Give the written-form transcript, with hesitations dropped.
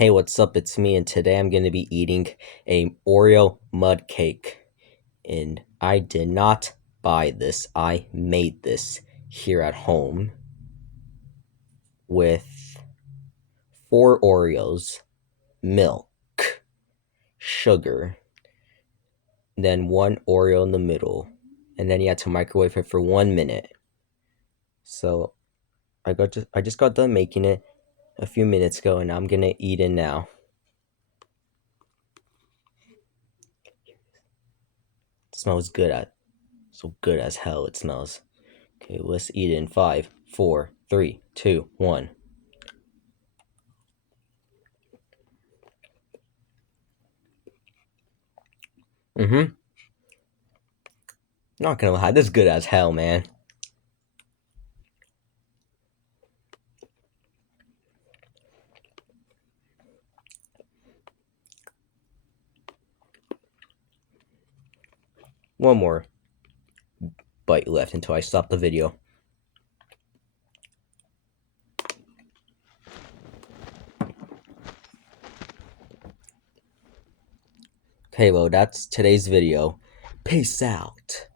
Hey, what's up? It's me, and today I'm going to be eating a Oreo mud cake. And I did not buy this. I made this here at home with 4 Oreos, milk, sugar, then 1 Oreo in the middle, and then you had to microwave it for 1 minute. So I just got done making it a few minutes ago, and I'm gonna eat it now. It smells so good as hell. It smells. Okay, let's eat it in 5, 4, 3, 2, 1. Mm-hmm. Not gonna lie, this is good as hell, man. One more bite left until I stop the video. Okay, well, that's today's video. Peace out.